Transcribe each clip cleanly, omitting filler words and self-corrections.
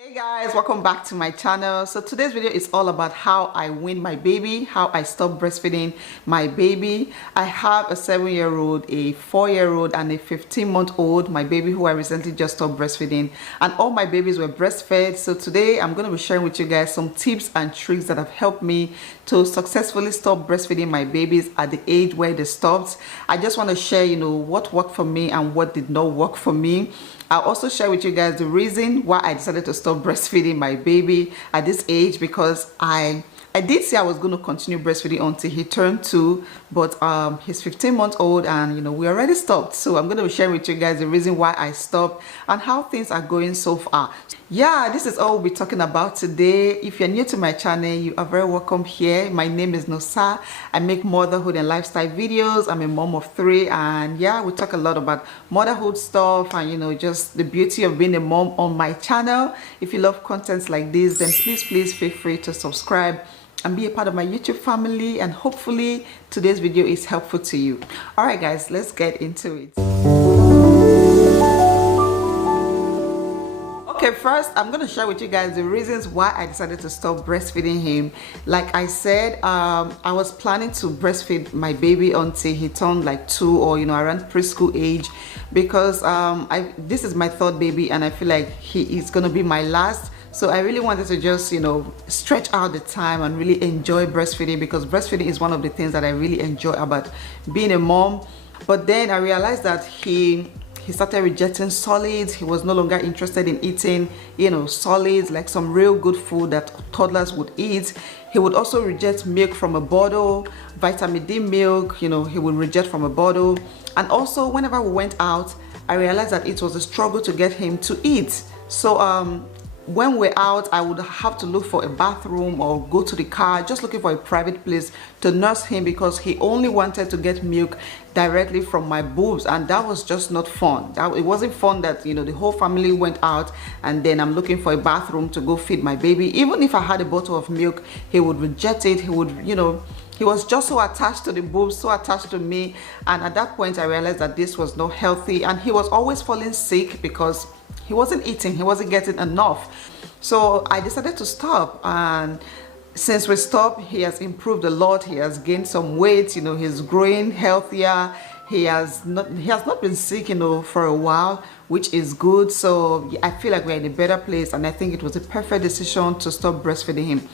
Hey guys, welcome back to my channel. So today's video is all about how I wean my baby, how I stop breastfeeding my baby. I have a 7-year-old, a 4-year-old, and a 15-month-old, my baby who I recently just stopped breastfeeding, and all my babies were breastfed. So today I'm going to be sharing with you guys some tips and tricks that have helped me to successfully stop breastfeeding my babies at the age where they stopped. I just want to share, what worked for me and what did not work for me. I'll also share with you guys the reason why I decided to stop breastfeeding my baby at this age, because I did say I was going to continue breastfeeding until he turned 2, but he's 15 months old and we already stopped. So I'm going to be sharing with you guys the reason why I stopped and how things are going so far. Yeah, this is all we'll be talking about today. If you're new to my channel, you are very welcome here. My name is Nosa. I make motherhood and lifestyle videos. I'm a mom of 3, and yeah, we talk a lot about motherhood stuff and just the beauty of being a mom on my channel. If you love contents like this, then please feel free to subscribe and be a part of my YouTube family, and hopefully today's video is helpful to you. All right guys, let's get into it. Okay, first I'm going to share with you guys the reasons why I decided to stop breastfeeding him. Like I said, I was planning to breastfeed my baby until he turned like 2 or around preschool age, because this is my 3rd baby and I feel like he is going to be my last. So I really wanted to just stretch out the time and really enjoy breastfeeding, because breastfeeding is one of the things that I really enjoy about being a mom. But then I realized that he started rejecting solids. He was no longer interested in eating solids, like some real good food that toddlers would eat. He would also reject milk from a bottle, vitamin D milk, he would reject from a bottle. And also whenever we went out, I realized that it was a struggle to get him to eat. So when we're out, I would have to look for a bathroom or go to the car, just looking for a private place to nurse him, because he only wanted to get milk directly from my boobs, and that was just not fun. It wasn't fun that the whole family went out and then I'm looking for a bathroom to go feed my baby. Even if I had a bottle of milk, he would reject it. He would, he was just so attached to the boobs, so attached to me, and at that point I realized that this was not healthy. And he was always falling sick because he wasn't eating, he wasn't getting enough. So I decided to stop, and since we stopped, he has improved a lot. He has gained some weight, he's growing healthier. He has not been sick for a while, which is good. So I feel like we're in a better place, and I think it was a perfect decision to stop breastfeeding him.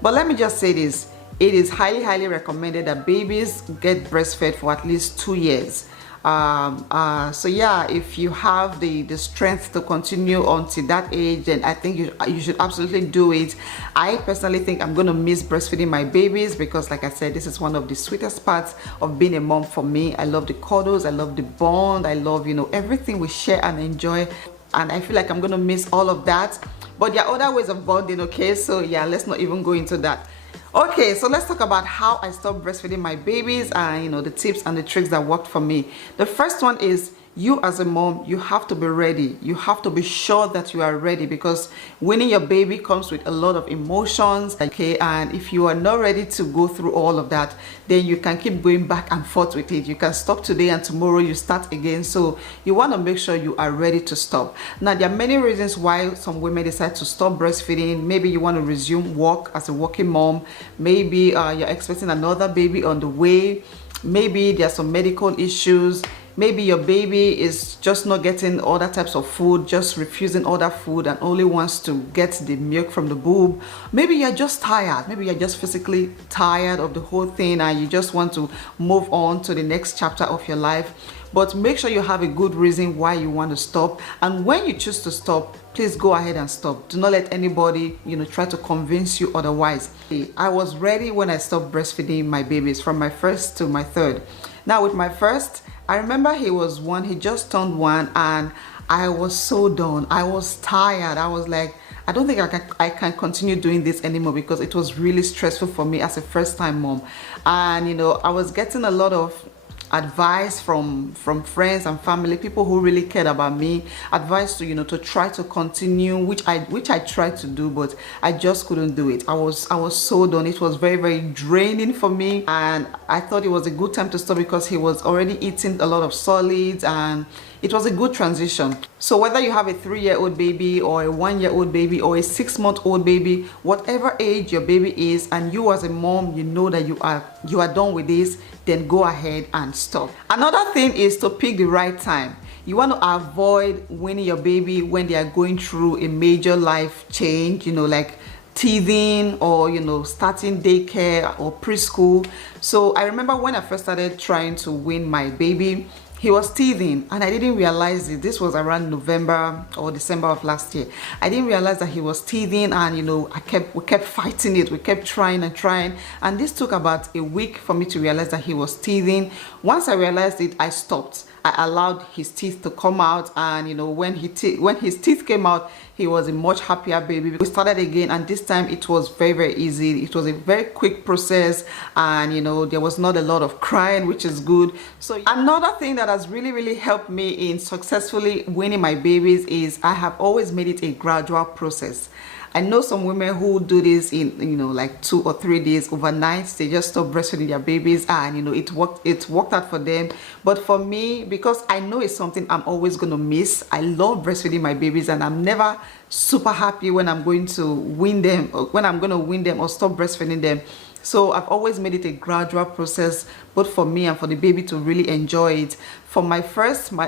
But let me just say this: it is highly recommended that babies get breastfed for at least 2 years. So yeah, if you have the strength to continue until that age, then I think you should absolutely do it. I personally think I'm going to miss breastfeeding my babies, because like I said, this is one of the sweetest parts of being a mom for me. I love the cuddles, I love the bond, I love everything we share and enjoy, and I feel like I'm going to miss all of that. But there are other ways of bonding, okay? So yeah, let's not even go into that. Okay, so let's talk about how I stopped breastfeeding my babies and the tips and the tricks that worked for me. The first one is, you as a mom, you have to be ready. You have to be sure that you are ready, because weaning your baby comes with a lot of emotions, okay? And if you are not ready to go through all of that, then you can keep going back and forth with it. You can stop today and tomorrow you start again. So you want to make sure you are ready to stop. Now, there are many reasons why some women decide to stop breastfeeding. Maybe you want to resume work as a working mom. Maybe you're expecting another baby on the way. Maybe there are some medical issues. Maybe your baby is just not getting other types of food, just refusing other food and only wants to get the milk from the boob. Maybe you're just tired. Maybe you're just physically tired of the whole thing and you just want to move on to the next chapter of your life. But make sure you have a good reason why you want to stop. And when you choose to stop, please go ahead and stop. Do not let anybody, try to convince you otherwise. I was ready when I stopped breastfeeding my babies, from my 1st to my 3rd. Now with my 1st, I remember he was 1, he just turned 1, and I was so done. I was tired. I was like, I don't think I can continue doing this anymore, because it was really stressful for me as a first-time mom. And I was getting a lot of advice from friends and family, people who really cared about me, advice to to try to continue, which I tried to do, but I just couldn't do it. I was so done. It was very draining for me, and I thought it was a good time to stop, because he was already eating a lot of solids and it was a good transition. So whether you have a 3-year-old baby or a 1-year-old baby or a 6-month-old baby, whatever age your baby is, and you as a mom, you know that you are done with this, then go ahead and stop. Another thing is to pick the right time. You want to avoid weaning your baby when they are going through a major life change, you know, like teething or, you know, starting daycare or preschool. So I remember when I first started trying to wean my baby, he was teething and I didn't realize it. This was around November or December of last year. I didn't realize that he was teething, and you know, we kept fighting it. We kept trying and trying, and this took about a week for me to realize that he was teething. Once I realized it, I stopped. I allowed his teeth to come out, and you know, when his teeth came out, he was a much happier baby. We started again, and this time it was very easy. It was a very quick process, and you know, there was not a lot of crying, which is good. So another thing that has really helped me in successfully weaning my babies is I have always made it a gradual process. I know some women who do this in, you know, like 2 or 3 days overnight. They just stop breastfeeding their babies, and you know, it worked out for them. But for me, because I know it's something I'm always going to miss, I love breastfeeding my babies, and I'm never super happy when I'm going to wean them, or when I'm going to wean them or stop breastfeeding them. So I've always made it a gradual process, both for me and for the baby to really enjoy it. For my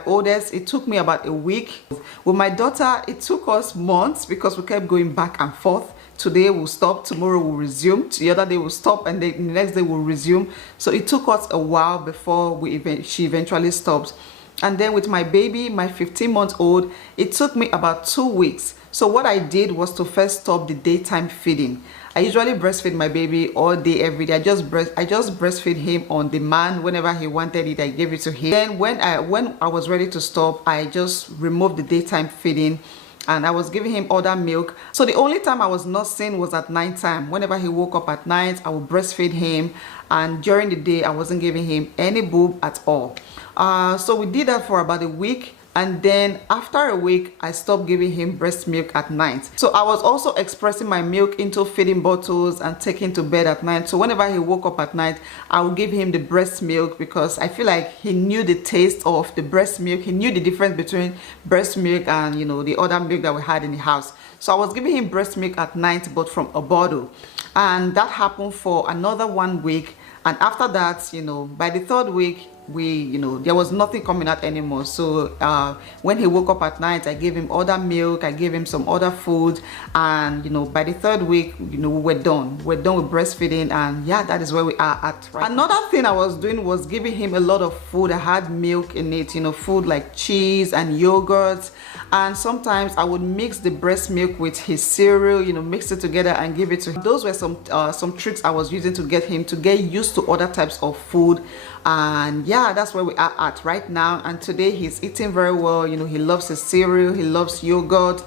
oldest, it took me about a week. With my daughter, it took us months because we kept going back and forth. Today we'll stop, tomorrow we'll resume, the other day we'll stop, and then the next day we'll resume. So it took us a while before she eventually stopped. And then with my baby, my 15-month-old, it took me about 2 weeks. So what I did was to first stop the daytime feeding. I usually breastfeed my baby all day, every day. I just breastfeed him on demand. Whenever he wanted it, I gave it to him. Then when I was ready to stop, I just removed the daytime feeding, and I was giving him other milk. So the only time I was not seeing was at night time. Whenever he woke up at night, I would breastfeed him, and during the day I wasn't giving him any boob at all. So we did that for about a week. And then after a week, I stopped giving him breast milk at night. So I was also expressing my milk into feeding bottles and taking to bed at night. So whenever he woke up at night, I would give him the breast milk, because I feel like he knew the taste of the breast milk. He knew the difference between breast milk and, you know, the other milk that we had in the house. So I was giving him breast milk at night, but from a bottle. And that happened for another 1 week. And after that, you know, by the 3rd week, there was nothing coming out anymore. So when he woke up at night, I gave him other milk, I gave him some other food, and you know, by the 3rd week, you know, we're done with breastfeeding. And yeah, that is where we are at right. Another thing I was doing was giving him a lot of food that had milk in it, you know, food like cheese and yogurt. And sometimes I would mix the breast milk with his cereal, you know, mix it together and give it to him. Those were some tricks I was using to get him to get used to other types of food. And yeah, that's where we are at right now. And today he's eating very well. You know, he loves his cereal, he loves yogurt.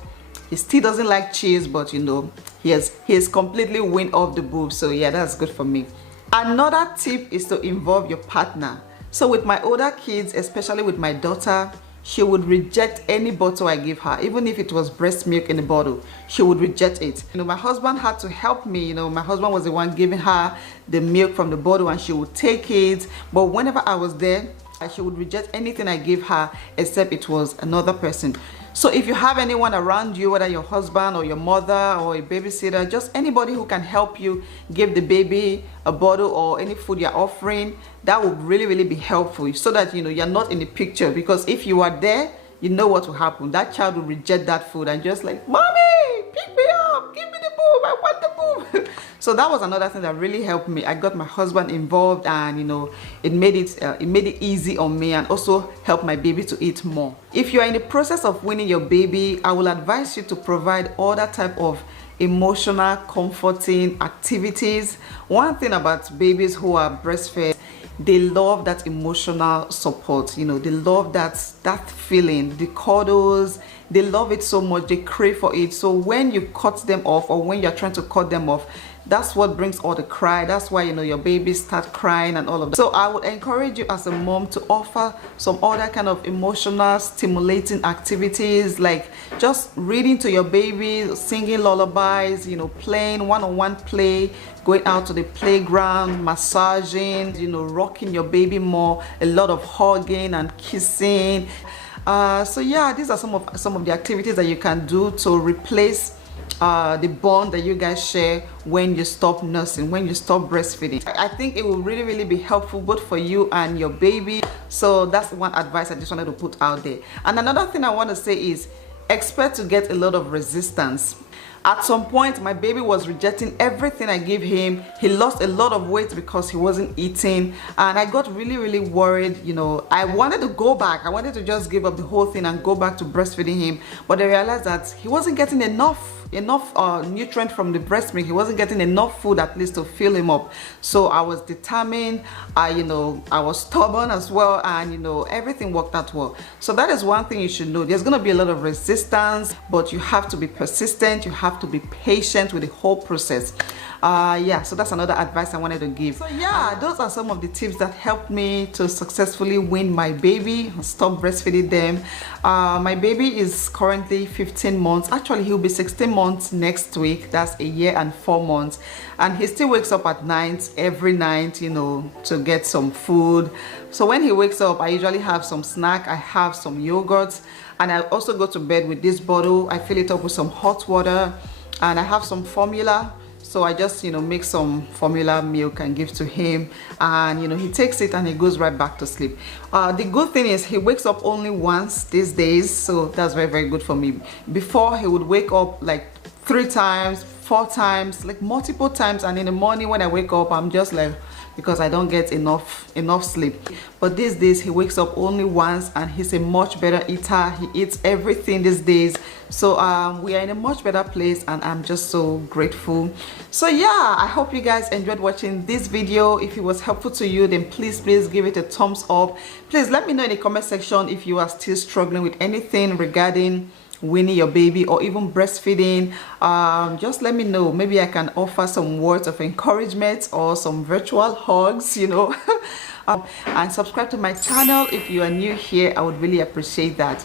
He still doesn't like cheese, but you know, he has completely weaned off the boob. So yeah, that's good for me. Another tip is to involve your partner. So with my older kids, especially with my daughter, she would reject any bottle I give her. Even if it was breast milk in a bottle, she would reject it. You know, my husband had to help me. You know, my husband was the one giving her the milk from the bottle, and she would take it. But whenever I was there, she would reject anything I gave her except it was another person. So if you have anyone around you, whether your husband or your mother or a babysitter, just anybody who can help you give the baby a bottle or any food you're offering, that would really be helpful, so that, you know, you're not in the picture. Because if you are there, you know what will happen. That child will reject that food and just like, "Mommy, pick me up, give me the boob, I want the boob." So that was another thing that really helped me. I got my husband involved, and you know, it made it easy on me, and also helped my baby to eat more. If you are in the process of weaning your baby, I will advise you to provide other type of emotional comforting activities. One thing about babies who are breastfed, they love that emotional support. You know, they love that feeling, the cuddles. They love it so much, they crave for it. So when you cut them off, or when you're trying to cut them off, that's what brings all the cry. That's why, you know, your babies start crying and all of that. So I would encourage you as a mom to offer some other kind of emotional stimulating activities, like just reading to your baby, singing lullabies, you know, playing one-on-one play, going out to the playground, massaging, you know, rocking your baby more, a lot of hugging and kissing. So yeah, these are some of the activities that you can do to replace the bond that you guys share when you stop nursing, when you stop breastfeeding. I think it will really be helpful both for you and your baby. So that's one advice I just wanted to put out there. And another thing I want to say is expect to get a lot of resistance. At some point, my baby was rejecting everything I gave him. He lost a lot of weight because he wasn't eating, and I got really worried. You know, I wanted to go back. I wanted to just give up the whole thing and go back to breastfeeding him, but I realized that he wasn't getting enough nutrient from the breast milk. He wasn't getting enough food at least to fill him up. So I was determined. I was stubborn as well, and everything worked out well. So that is one thing you should know. There's going to be a lot of resistance, but you have to be persistent. You have to be patient with the whole process. Yeah, so that's another advice I wanted to give. So yeah, those are some of the tips that helped me to successfully wean my baby, stop breastfeeding them. My baby is currently 15 months. Actually, he'll be 16 months next week. That's a year and 4 months. And he still wakes up at night, every night, to get some food. So when he wakes up, I usually have some snack. I have some yogurt, and I also go to bed with this bottle. I fill it up with some hot water, and I have some formula. So I just make some formula milk and give to him, and he takes it and he goes right back to sleep. The good thing is he wakes up only once these days, so that's very good for me. Before, he would wake up like 3 times, 4 times, like multiple times, and in the morning when I wake up, I'm just like, because I don't get enough sleep. But these days he wakes up only once, and he's a much better eater. He eats everything these days. So we are in a much better place, and I'm just so grateful. So yeah, I hope you guys enjoyed watching this video. If it was helpful to you, then please give it a thumbs up. Please let me know in the comment section if you are still struggling with anything regarding weaning your baby or even breastfeeding. Just let me know. Maybe I can offer some words of encouragement or some virtual hugs, and subscribe to my channel if you are new here. I would really appreciate that.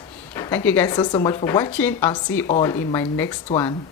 Thank you guys so much for watching. I'll see you all in my next one.